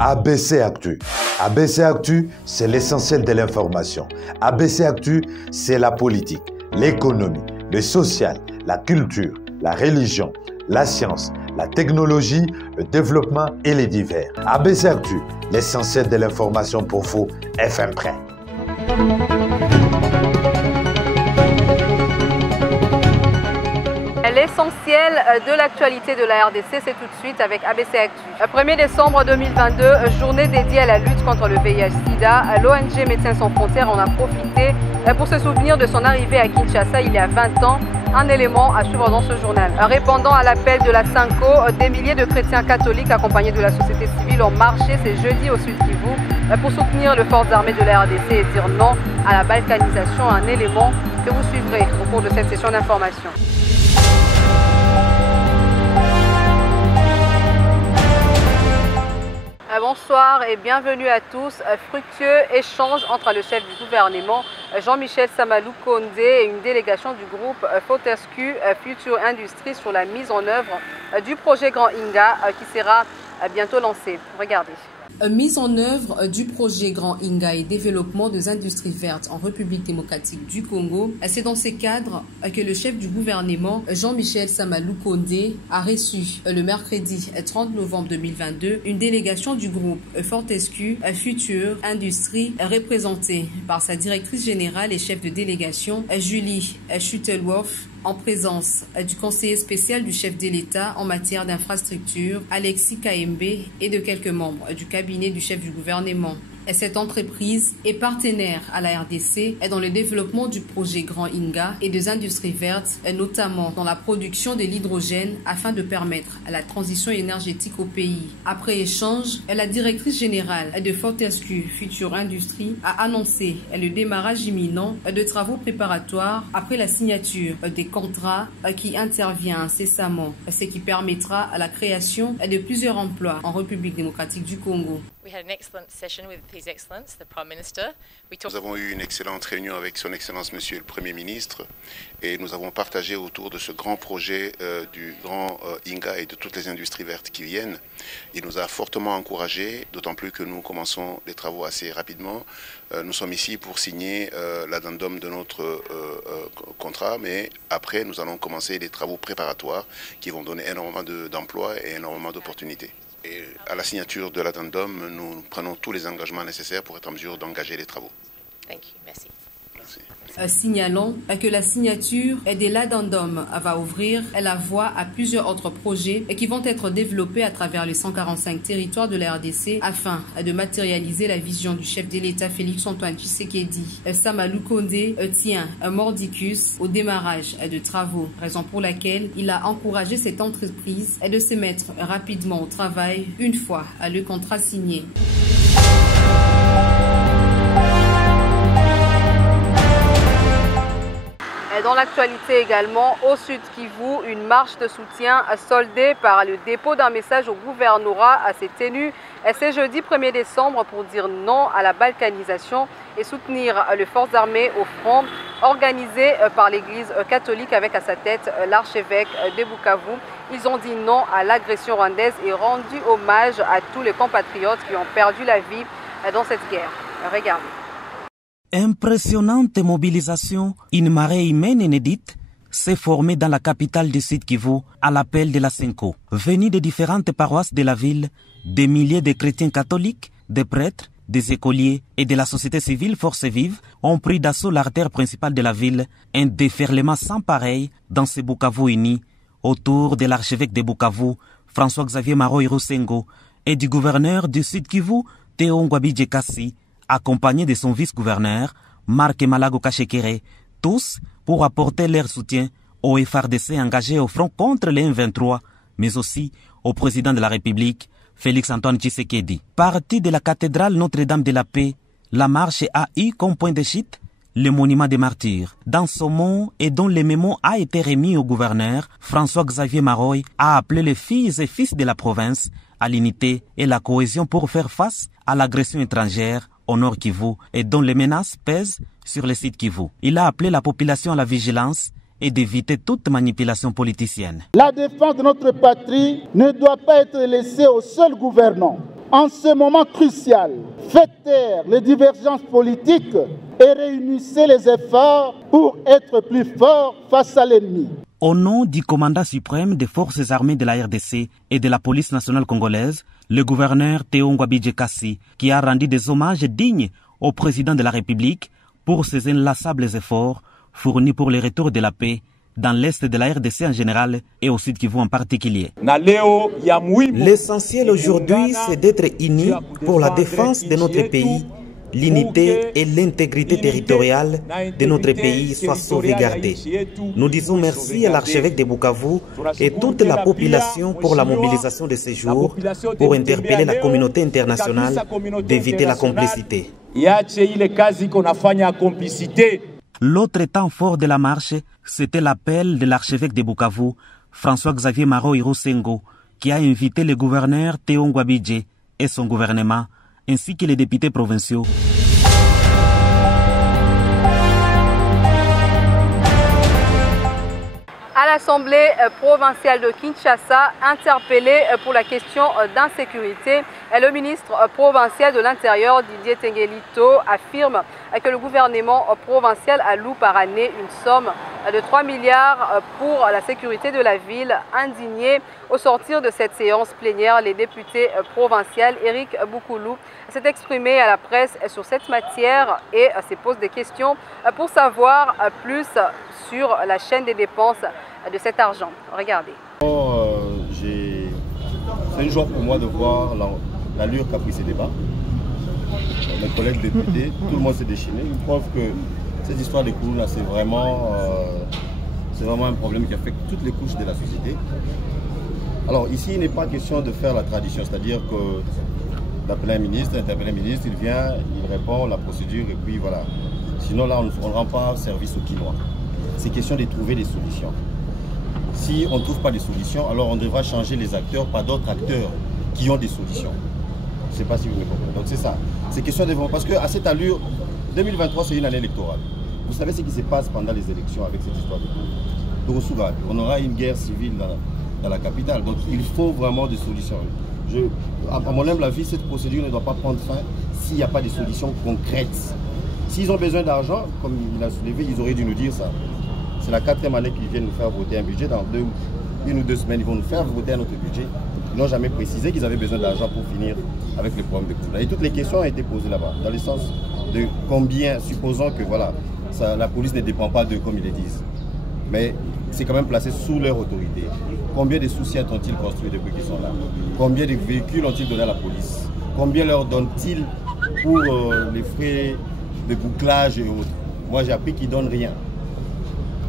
ABC Actu. ABC Actu, c'est l'essentiel de l'information. ABC Actu, c'est la politique, l'économie, le social, la culture, la religion, la science, la technologie, le développement et les divers. ABC Actu, l'essentiel de l'information pour vous, FM Prêt. L'essentiel de l'actualité de la RDC, c'est tout de suite avec ABC Actu. 1er décembre 2022, journée dédiée à la lutte contre le VIH-Sida. L'ONG Médecins Sans Frontières en a profité pour se souvenir de son arrivée à Kinshasa il y a 20 ans. Un élément à suivre dans ce journal. Répondant à l'appel de la SYNCO, des milliers de chrétiens catholiques accompagnés de la société civile ont marché ce jeudi au Sud Kivu pour soutenir les forces armées de la RDC et dire non à la balkanisation, un élément que vous suivrez au cours de cette session d'information. Bonsoir et bienvenue à tous. Fructueux échange entre le chef du gouvernement Jean-Michel Samalou Kondé et une délégation du groupe Fortescue Future Industries sur la mise en œuvre du projet Grand Inga qui sera bientôt lancé. Regardez. Mise en œuvre du projet Grand Inga et développement des industries vertes en République démocratique du Congo. C'est dans ces cadres que le chef du gouvernement Jean-Michel Samalou Kondé a reçu le mercredi 30 novembre 2022 une délégation du groupe Fortescue Future Industries représentée par sa directrice générale et chef de délégation Julie Shuttleworth, en présence du conseiller spécial du chef de l'État en matière d'infrastructure, Alexis Kaembe, et de quelques membres du cabinet du chef du gouvernement. Cette entreprise est partenaire à la RDC dans le développement du projet Grand Inga et des industries vertes, notamment dans la production de l'hydrogène afin de permettre la transition énergétique au pays. Après échange, la directrice générale de Fortescue Future Industries a annoncé le démarrage imminent de travaux préparatoires après la signature des contrats qui intervient incessamment, ce qui permettra à la création de plusieurs emplois en République démocratique du Congo. Nous avons eu une excellente réunion avec son Excellence Monsieur le Premier ministre et nous avons partagé autour de ce grand projet du Grand Inga et de toutes les industries vertes qui viennent. Il nous a fortement encouragés, d'autant plus que nous commençons les travaux assez rapidement. Nous sommes ici pour signer l'addendum de notre contrat, mais après nous allons commencer les travaux préparatoires qui vont donner énormément d'emplois et énormément d'opportunités. Et à la signature de l'addendum, nous prenons tous les engagements nécessaires pour être en mesure d'engager les travaux. Merci. Signalons que la signature de l'addendum va ouvrir la voie à plusieurs autres projets qui vont être développés à travers les 145 territoires de la RDC afin de matérialiser la vision du chef de l'État Félix-Antoine Tshisekedi. Samalou Kondé tient un mordicus au démarrage de travaux, raison pour laquelle il a encouragé cette entreprise de se mettre rapidement au travail une fois le contrat signé. Dans l'actualité également, au Sud Kivu, une marche de soutien soldée par le dépôt d'un message au gouvernorat s'est tenue ce jeudi 1er décembre pour dire non à la balkanisation et soutenir les forces armées au front organisé par l'Église catholique avec à sa tête l'archevêque de Bukavu. Ils ont dit non à l'agression rwandaise et rendu hommage à tous les compatriotes qui ont perdu la vie dans cette guerre. Regardez. Impressionnante mobilisation, une marée humaine inédite s'est formée dans la capitale du Sud Kivu à l'appel de la SYNCO. Venus de différentes paroisses de la ville, des milliers de chrétiens catholiques, des prêtres, des écoliers et de la société civile Force Vive ont pris d'assaut l'artère principale de la ville, un déferlement sans pareil dans ce Bukavu uni autour de l'archevêque de Bukavu, François-Xavier Maroy Roussengo, et du gouverneur du Sud Kivu, Théo Ngwabidje Kassi, accompagné de son vice-gouverneur, Marc Malago Kachekere, tous pour apporter leur soutien au FARDC engagé au front contre les M23, mais aussi au président de la République, Félix-Antoine Tshisekedi. Parti de la cathédrale Notre-Dame de la Paix, la marche a eu comme point de chute le monument des martyrs. Dans ce mot et dont le mémo a été remis au gouverneur, François-Xavier Maroy a appelé les filles et fils de la province à l'unité et la cohésion pour faire face à l'agression étrangère au Nord Kivu et dont les menaces pèsent sur le site Kivu. Il a appelé la population à la vigilance et d'éviter toute manipulation politicienne. La défense de notre patrie ne doit pas être laissée aux seuls gouvernants. En ce moment crucial, faites taire les divergences politiques et réunissez les efforts pour être plus forts face à l'ennemi. Au nom du commandant suprême des forces armées de la RDC et de la police nationale congolaise, le gouverneur Théo Ngwabidje Kassi, qui a rendu des hommages dignes au président de la République pour ses inlassables efforts fournis pour le retour de la paix dans l'Est de la RDC en général et au Sud Kivu en particulier. L'essentiel aujourd'hui, c'est d'être unis pour la défense de notre pays. L'unité et l'intégrité territoriale de notre pays soient sauvegardées. Nous disons merci à l'archevêque de Bukavu et toute la population pour la mobilisation de ces jours pour interpeller la communauté internationale d'éviter la complicité. L'autre temps fort de la marche, c'était l'appel de l'archevêque de Bukavu, François-Xavier Maro Hirosengo, qui a invité le gouverneur Théo Ngwabidje et son gouvernement, ainsi que les députés provinciaux. À l'Assemblée provinciale de Kinshasa, interpellé pour la question d'insécurité, le ministre provincial de l'Intérieur, Didier Tengelito, affirme que le gouvernement provincial alloue par année une somme de 3 milliards pour la sécurité de la ville. Indigné au sortir de cette séance plénière, les députés provinciaux Eric Boukoulou s'est exprimé à la presse sur cette matière et se pose des questions pour savoir plus sur la chaîne des dépenses de cet argent. Regardez. C'est une joie pour moi de voir l'allure qu'a pris ces débats. Mes collègues députés, tout le monde s'est déchaîné. Une preuve que cette histoire des Koulouna, c'est vraiment un problème qui affecte toutes les couches de la société. Alors ici, il n'est pas question de faire la tradition, c'est-à-dire que d'appeler un ministre, d'interpeller un ministre, il vient, il répond, la procédure, et puis voilà. Sinon là, on ne rend pas service aux Kinois. C'est question de trouver des solutions. Si on ne trouve pas de solutions, alors on devra changer les acteurs par d'autres acteurs qui ont des solutions. Je ne sais pas si vous me comprenez. Donc c'est ça. C'est question de... Parce qu'à cette allure, 2023 c'est une année électorale. Vous savez ce qui se passe pendant les élections avec cette histoire de Dorosuga. On aura une guerre civile dans la capitale. Donc il faut vraiment des solutions. À mon humble avis, cette procédure ne doit pas prendre fin s'il n'y a pas de solutions concrètes. S'ils ont besoin d'argent, comme il a soulevé, ils auraient dû nous dire ça. C'est la 4e année qu'ils viennent nous faire voter un budget. Dans une ou deux semaines, ils vont nous faire voter un autre budget. Ils n'ont jamais précisé qu'ils avaient besoin d'argent pour finir avec le problème de Koulouna. Et toutes les questions ont été posées là-bas, dans le sens de combien, supposons que voilà, la police ne dépend pas d'eux comme ils le disent. Mais c'est quand même placé sous leur autorité. Combien de sous-sièges ont-ils construits depuis qu'ils sont là? Combien de véhicules ont-ils donné à la police? Combien leur donnent-ils pour les frais de bouclage et autres? Moi, j'ai appris qu'ils ne donnent rien.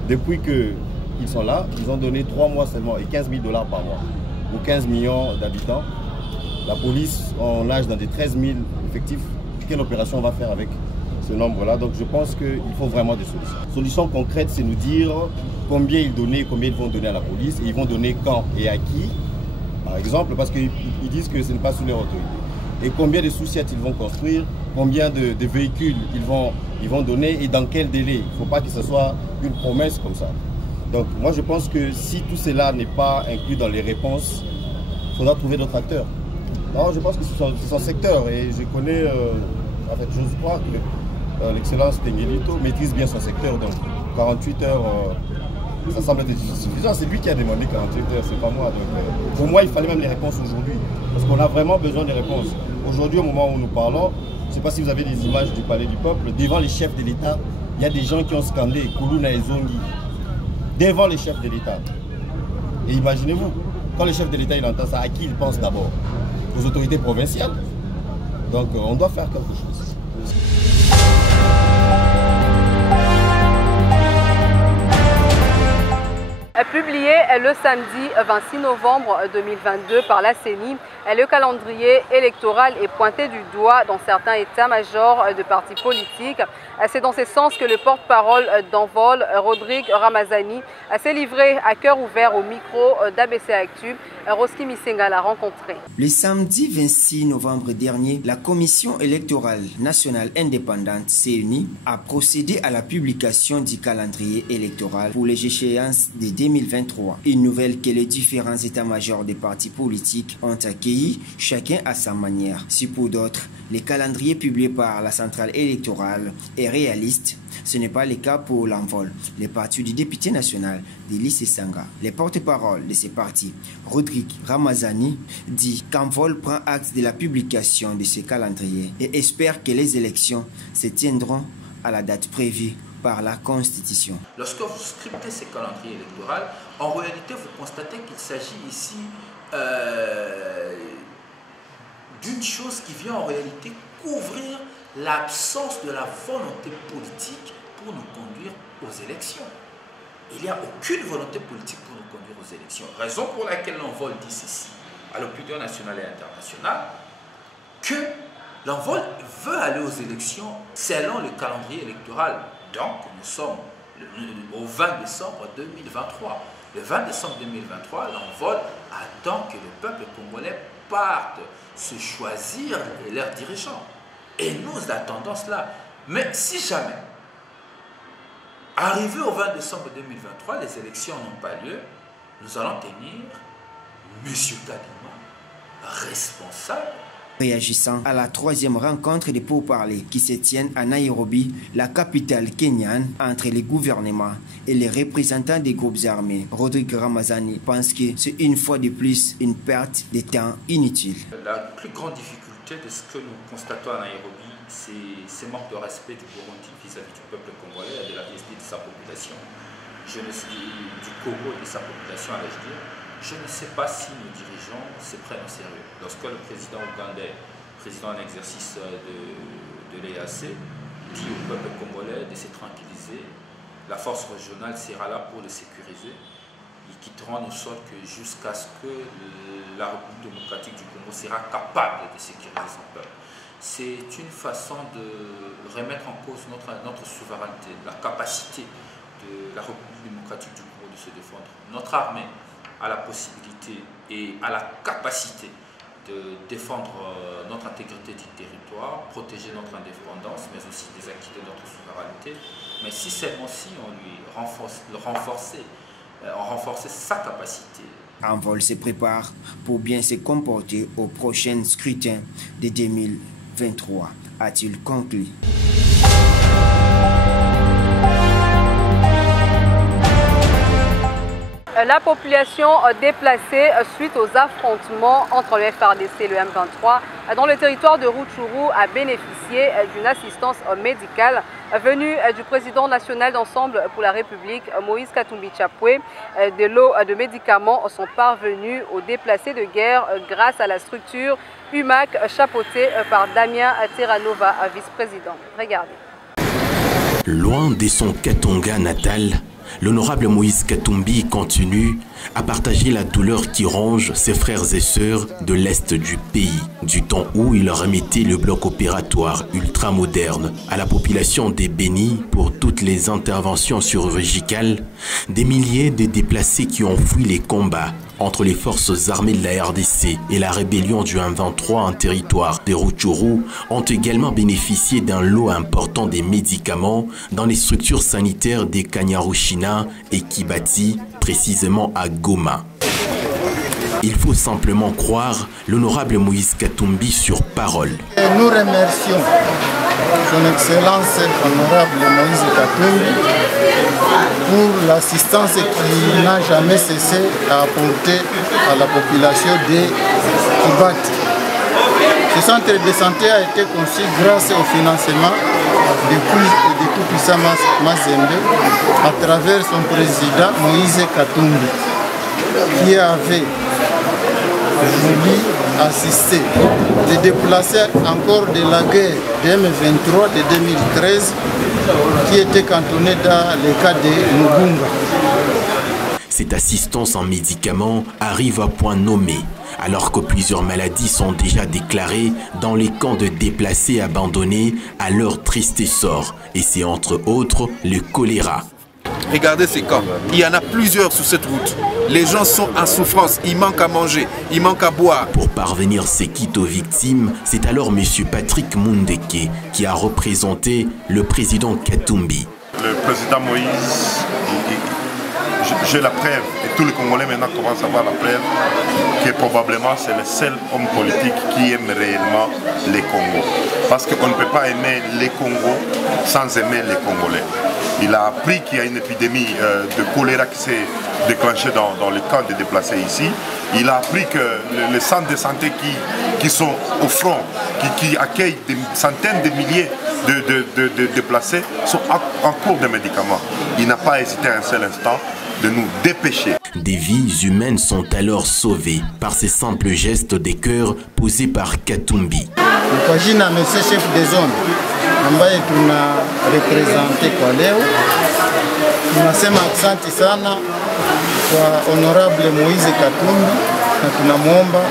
Depuis qu'ils sont là, ils ont donné 3 mois seulement et 15 000 $ par mois pour 15 millions d'habitants. La police, on nage dans des 13 000 effectifs. Quelle opération on va faire avec ce nombre-là? Donc je pense qu'il faut vraiment des solutions. Solution concrète, c'est nous dire combien ils donnaient, combien ils vont donner à la police, et ils vont donner quand et à qui, par exemple, parce qu'ils disent que ce n'est pas sous leur autorité. Et combien de sous-sièges ils vont construire, combien de véhicules ils vont donner et dans quel délai. Il ne faut pas que ce soit une promesse comme ça. Donc moi je pense que si tout cela n'est pas inclus dans les réponses, il faudra trouver d'autres acteurs. Alors je pense que c'est son secteur et je connais, en fait je crois que l'excellence Tengelito maîtrise bien son secteur, donc 48 heures, ça semble être suffisant. C'est lui qui a demandé 48 heures, c'est pas moi. Donc, pour moi il fallait même les réponses aujourd'hui, parce qu'on a vraiment besoin des réponses. Aujourd'hui au moment où nous parlons, je ne sais pas si vous avez des images du Palais du Peuple, devant les chefs de l'État, il y a des gens qui ont scandé Koulouna et Zongi, devant les chefs de l'État. Et imaginez-vous, quand le chef de l'État il entend ça, à qui il pense d'abord? Aux autorités provinciales. Donc on doit faire quelque chose. Publié le samedi 26 novembre 2022 par la CENI, le calendrier électoral est pointé du doigt dans certains états-majors de partis politiques. C'est dans ce sens que le porte-parole d'Envol, Rodrigue Ramazani, s'est livré à cœur ouvert au micro d'ABC Actu. Roski Misenga l'a rencontré. Le samedi 26 novembre dernier, la Commission électorale nationale indépendante CENI a procédé à la publication du calendrier électoral pour les échéances de 2023. Une nouvelle que les différents états-majors des partis politiques ont accueilli, chacun à sa manière. Si pour d'autres, le calendrier publié par la centrale électorale est réaliste, ce n'est pas le cas pour l'envol. Le parti du député national de Lycée Sanga, le porte-parole de ce parti, Rodrigue Ramazani, dit qu'Envol prend acte de la publication de ce calendrier et espère que les élections se tiendront à la date prévue par la Constitution. Lorsque vous scriptez ce calendrier électoral, en réalité, vous constatez qu'il s'agit ici d'une chose qui vient en réalité couvrir l'absence de la volonté politique pour nous conduire aux élections. Il n'y a aucune volonté politique pour nous conduire aux élections. Raison pour laquelle l'Envol dit ceci à l'opinion nationale et internationale, que l'Envol veut aller aux élections selon le calendrier électoral. Donc, nous sommes au 20 décembre 2023. Le 20 décembre 2023, l'Envol attend que le peuple congolais parte se choisir leurs dirigeants. Et nous attendons cela. Mais si jamais, arrivé au 20 décembre 2023, les élections n'ont pas lieu, nous allons tenir M. Kadima responsable. Réagissant à la troisième rencontre des pourparlers qui se tiennent à Nairobi, la capitale kenyane, entre les gouvernements et les représentants des groupes armés, Rodrigue Ramazani pense que c'est une fois de plus une perte de temps inutile. La plus grande difficulté de ce que nous constatons à Nairobi, c'est ce manque de respect du Burundi vis-à-vis du peuple congolais et de la diversité de sa population. Du Congo et de sa population, allais-je dire. Je ne sais pas si nos dirigeants se prennent au sérieux. Lorsque le président ougandais, président en exercice de l'EAC, dit au peuple congolais de se tranquilliser, la force régionale sera là pour le sécuriser. Ils quitteront nos sols jusqu'à ce que la République démocratique du Congo sera capable de sécuriser son peuple. C'est une façon de remettre en cause notre souveraineté, la capacité de la République démocratique du Congo de se défendre. Notre armée a la possibilité et a la capacité de défendre notre intégrité du territoire, protéger notre indépendance, mais aussi des acquis de notre souveraineté. Mais si seulement si on lui renforçait sa capacité. Envol se prépare pour bien se comporter au prochain scrutin de 2023, a-t-il conclu. La population déplacée suite aux affrontements entre le FARDC et le M23 dans le territoire de Rutshuru a bénéficié d'une assistance médicale venue du président national d'Ensemble pour la République, Moïse Katumbi Chapwe. De l'eau de médicaments sont parvenus aux déplacés de guerre grâce à la structure UMAC chapeautée par Damien Terranova, vice-président. Regardez. Loin de son Katonga natal, l'honorable Moïse Katumbi continue à partager la douleur qui ronge ses frères et sœurs de l'Est du pays, du temps où il remettait le bloc opératoire ultramoderne à la population des Bénis pour toutes les interventions chirurgicales. Des milliers de déplacés qui ont fui les combats entre les forces armées de la RDC et la rébellion du M23 en territoire de Rutshuru ont également bénéficié d'un lot important de médicaments dans les structures sanitaires des Kanyarushina et Kibati, précisément à Goma. Il faut simplement croire l'honorable Moïse Katumbi sur parole. Et nous remercions son Excellence honorable Moïse Katumbi pour l'assistance qu'il n'a jamais cessé à apporter à la population de Kibati. Ce centre de santé a été conçu grâce au financement du tout-puissant Mazembe à travers son président Moïse Katumbi, qui avait voulu assister les déplacés encore de la guerre de M23 de 2013 qui était cantonné dans le cas de Mugunga. Cette assistance en médicaments arrive à point nommé, alors que plusieurs maladies sont déjà déclarées dans les camps de déplacés abandonnés à leur triste sort, et c'est entre autres le choléra. Regardez ces camps. Il y en a plusieurs sur cette route. Les gens sont en souffrance. Il manque à manger, il manque à boire. Pour parvenir ces kits aux victimes, c'est alors M. Patrick Mundeke qui a représenté le président Katumbi. Le président Moïse, j'ai la preuve, et tous les Congolais maintenant commencent à avoir la preuve, que probablement c'est le seul homme politique qui aime réellement les Congos. Parce qu'on ne peut pas aimer les Congos sans aimer les Congolais. Il a appris qu'il y a une épidémie de choléra qui s'est déclenchée dans les camps de déplacés ici. Il a appris que les centres de santé qui sont au front, qui accueillent des centaines de milliers de déplacés, sont en cours de médicaments. Il n'a pas hésité un seul instant de nous dépêcher. Des vies humaines sont alors sauvées par ces simples gestes des cœurs posés par Katumbi. Kwa jina monsieur chef de zone ambaye tuna represente kwa leo, tunasema asante sana kwa honorable Moise Katumbi na tunamwomba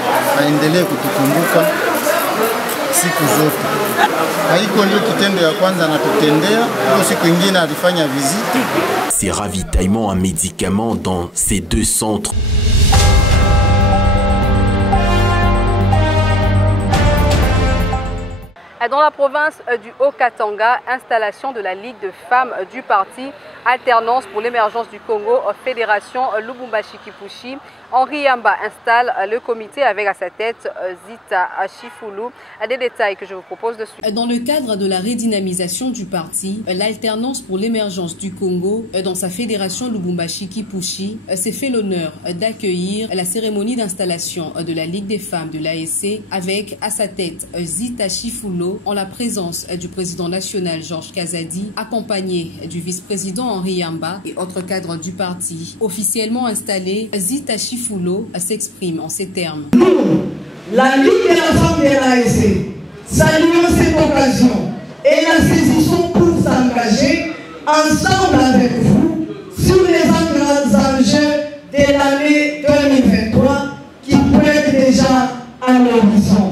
aendelee kutukumbuka siku zote. Haiko ndio kitendo ya kwanza anatutendea, hiyo siku nyingine alifanya visite. Ces ravitaillements en médicaments dans ces deux centres. Dans la province du Haut-Katanga, installation de la Ligue de femmes du parti Alternance pour l'émergence du Congo, Fédération Lubumbashi-Kipushi. Henri Yamba installe le comité avec à sa tête Zita Chifoulou. Des détails que je vous propose de suivre. Dans le cadre de la redynamisation du parti, l'Alternance pour l'émergence du Congo, dans sa fédération Lubumbashi-Kipushi, s'est fait l'honneur d'accueillir la cérémonie d'installation de la Ligue des femmes de l'ASC avec à sa tête Zita Chifoulou en la présence du président national Georges Kazadi, accompagné du vice-président Henri Yamba et autres cadres du parti. Officiellement installé, Zita Chifoulou s'exprime en ces termes. Nous, la Ligue de la femme de l'ASC, saluons cette occasion et la saisissons pour s'engager ensemble avec vous sur les grands enjeux de l'année 2023 qui pointent déjà à l'horizon.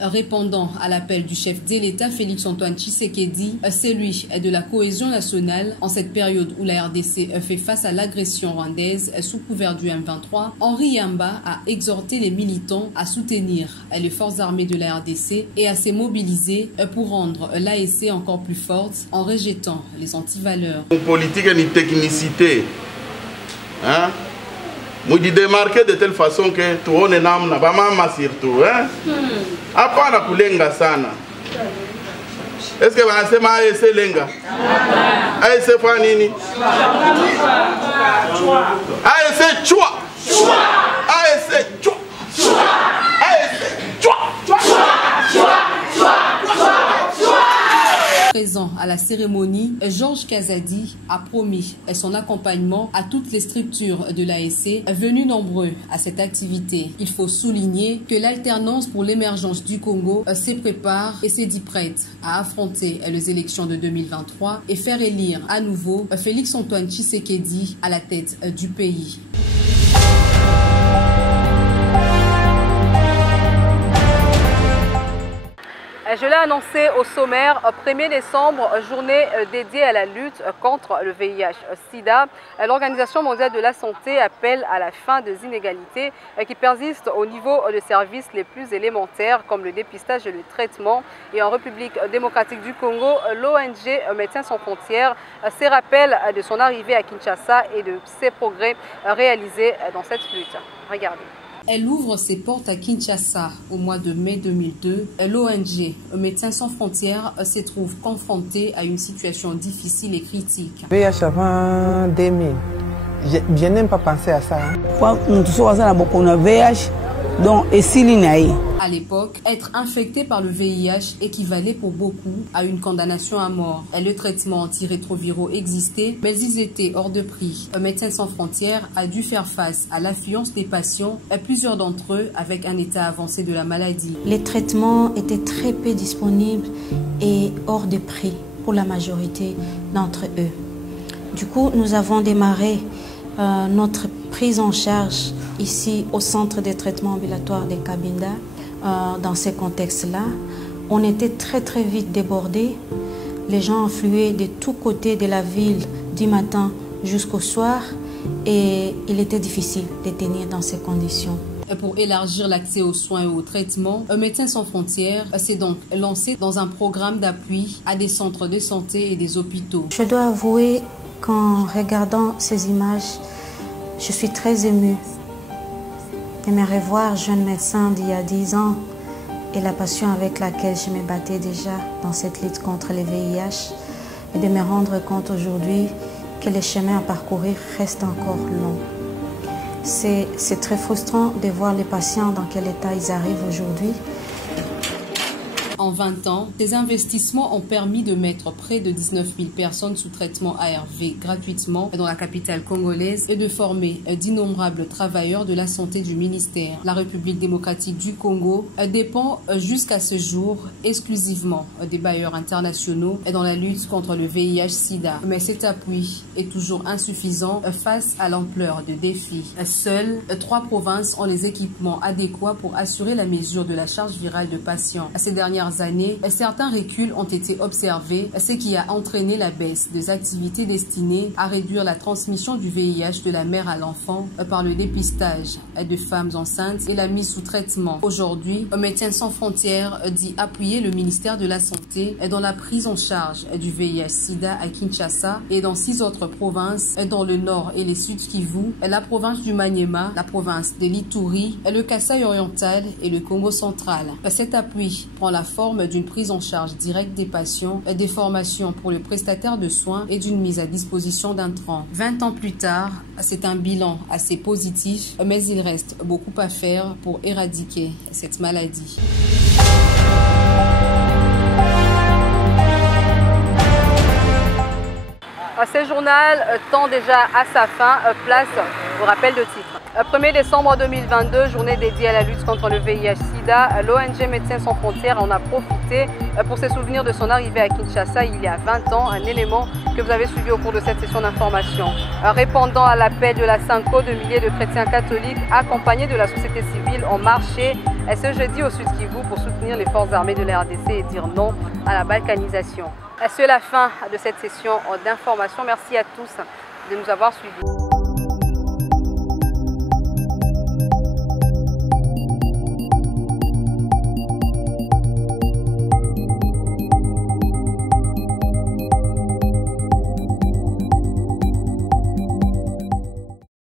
Répondant à l'appel du chef de l'État Félix-Antoine Tshisekedi, celui de la cohésion nationale, en cette période où la RDC fait face à l'agression rwandaise sous couvert du M23, Henri Yamba a exhorté les militants à soutenir les forces armées de la RDC et à se mobiliser pour rendre l'ASC encore plus forte en rejetant les antivaleurs. Politique et technicité. Hein? Nous démarquer de telle façon que tout on est n'a pas mal surtout. Après on a kulenga sana. Est-ce que vous avez ma ASC lenga? ASC kwa nini? ASC chua. ASC chua. ASC chua. Présent à la cérémonie, Georges Kazadi a promis son accompagnement à toutes les structures de l'ASC venus nombreux à cette activité. Il faut souligner que l'alternance pour l'émergence du Congo se prépare et s'est dit prête à affronter les élections de 2023 et faire élire à nouveau Félix-Antoine Tshisekedi à la tête du pays. Je l'ai annoncé au sommaire, 1er décembre, journée dédiée à la lutte contre le VIH-Sida. L'Organisation mondiale de la santé appelle à la fin des inégalités qui persistent au niveau de services les plus élémentaires comme le dépistage et le traitement. Et en République démocratique du Congo, l'ONG Médecins sans frontières se rappelle de son arrivée à Kinshasa et de ses progrès réalisés dans cette lutte. Regardez. Elle ouvre ses portes à Kinshasa au mois de mai 2002. L'ONG Médecins sans frontières se trouve confrontée à une situation difficile et critique. VIH avant 2000, je n'aime pas penser à ça. À l'époque, être infecté par le VIH équivalait pour beaucoup à une condamnation à mort. Le traitement antirétroviraux existait, mais ils étaient hors de prix. Médecins sans frontières a dû faire face à l'affluence des patients, et plusieurs d'entre eux avec un état avancé de la maladie. Les traitements étaient très peu disponibles et hors de prix pour la majorité d'entre eux. Du coup, nous avons démarré notre prise en charge ici au centre de traitement ambulatoire de Kabinda. Dans ces contextes-là, on était très vite débordés. Les gens affluaient de tous côtés de la ville du matin jusqu'au soir et il était difficile de tenir dans ces conditions. Pour élargir l'accès aux soins et aux traitements, Médecins sans frontières s'est donc lancé dans un programme d'appui à des centres de santé et des hôpitaux. Je dois avouer qu'en regardant ces images, je suis très émue. J'aimerais voir jeune médecin d'il y a 10 ans et la passion avec laquelle je me battais déjà dans cette lutte contre le VIH et de me rendre compte aujourd'hui que le chemin à parcourir reste encore long. C'est très frustrant de voir les patients dans quel état ils arrivent aujourd'hui. En 20 ans, ces investissements ont permis de mettre près de 19 000 personnes sous traitement ARV gratuitement dans la capitale congolaise et de former d'innombrables travailleurs de la santé du ministère. La République démocratique du Congo dépend jusqu'à ce jour exclusivement des bailleurs internationaux dans la lutte contre le VIH-Sida. Mais cet appui est toujours insuffisant face à l'ampleur des défis. Seules 3 provinces ont les équipements adéquats pour assurer la mesure de la charge virale de patients. Ces dernières années, certains reculs ont été observés, ce qui a entraîné la baisse des activités destinées à réduire la transmission du VIH de la mère à l'enfant par le dépistage de femmes enceintes et la mise sous traitement. Aujourd'hui, Médecins sans frontières dit appuyer le ministère de la Santé dans la prise en charge du VIH-Sida à Kinshasa et dans 6 autres provinces, dans le nord et le sud Kivu, la province du Maniema, la province de l'Ituri, le Kasaï oriental et le Congo central. Cet appui prend la forme d'une prise en charge directe des patients, des formations pour le prestataire de soins et d'une mise à disposition d'intrants. 20 ans plus tard, c'est un bilan assez positif, mais il reste beaucoup à faire pour éradiquer cette maladie. Ce journal tend déjà à sa fin, place au rappel de titre. 1er décembre 2022, journée dédiée à la lutte contre le VIH-Sida, l'ONG Médecins sans frontières en a profité pour se souvenir de son arrivée à Kinshasa il y a 20 ans, un élément que vous avez suivi au cours de cette session d'information. Répondant à l'appel de la Sanko, de milliers de chrétiens catholiques accompagnés de la société civile ont marché ce jeudi au Sud Kivu pour soutenir les forces armées de la RDC et dire non à la balkanisation. C'est la fin de cette session d'information. Merci à tous de nous avoir suivis.